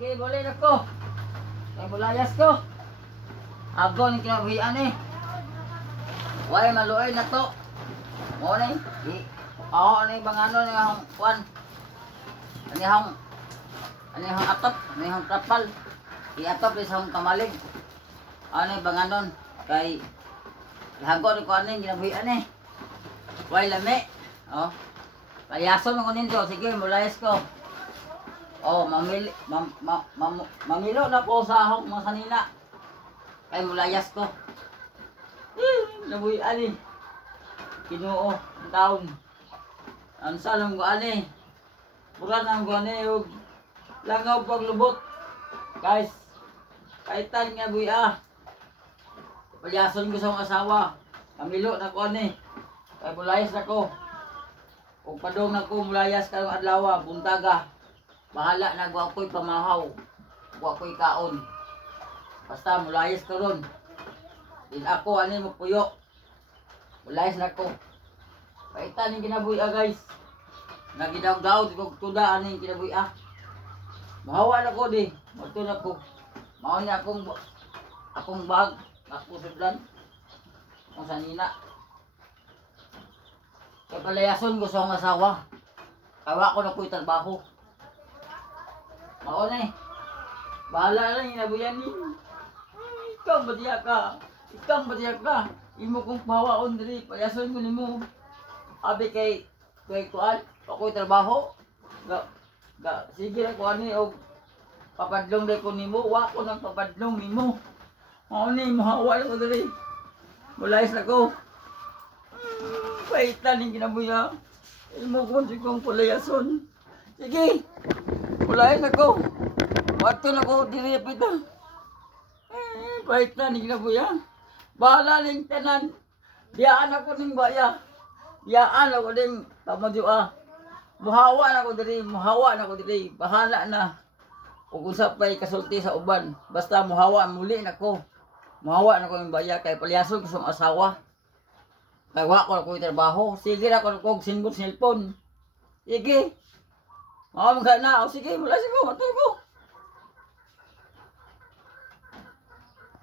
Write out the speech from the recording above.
Okay, boleh na ko. Kay bulayas ko. Agon yung kinabuhian eh. Way maluoy na to. Mo ni. Oo, ano yung bang ano ni hong kuan. Ano yung atop, ano yung trapal. I-atop is hong kamalig. Ano yung bang anon. Kay hagon ko ano yung kinabuhian eh. Way lami. Oh. Payason ko ninyo. Sige, mulayas ko. Oh, mamilo na po sa ahok mga sanina. Ay mulayas ko. Nabuhi ani. Ginoo, ang taon. Ang salong ko ani. Buran ang ko ani og langaw paglubot. Guys, kaitan nga buhi ah. Payason ko sa akong asawa. Mamilo na ko ani. Ay mulayas na ko. Kung padong na ko mulayas karong adlaw, buntaga. Bahala na guwa ko'y pamahaw. Guwa ko'y kaon. Basta mulayas ka ron. Din ako, ano mo puyo. Mulayas na ko. Paitan yung kinabuhi guys. Nagidawdaw, kung tuda, ano yung kinabuhi Mahawa na ko di. Mato na ko. Mahawa niya akong bag. Ako sudlan. Kung sanina. Kaya palayason ko sa akong asawa. Kawa ko na ko'y trabaho. Ako na eh. Bahala lang inabuyan ni. Ikaw batiya ka. Ikaw batiya ka. Imo kong pahawaon diri. Payason ko ni mo. Abi kay kuan. Ako'y trabaho. Sige na kuan ni. O papadlong day ko ni mo. Wa ko ng papadlong ni mo. Ako ni. Mahawa ko diri. Mulayas na ko. Paitan yung kinabuya. Imo kong sigong pulayason. Sige. Mulayas ako. Wato na ko diri pita. Pahit na ni kinabuya. Bahala ning tanan. Biyaan ako ning baya. Biyaan ako ning pamadua. Muhawa na ko diri, muhawa na ko diri. Bahala na. Ug usap pay kasulti sa uban. Basta muhawa muli na ko. Muhawa na ko ning baya kay palyason ko sa asawa. Kay wa ko na ko trabaho. Sige ra ko kog sinbot cellphone. Sige. Mga na, o sige, mula siguro, matulog ko.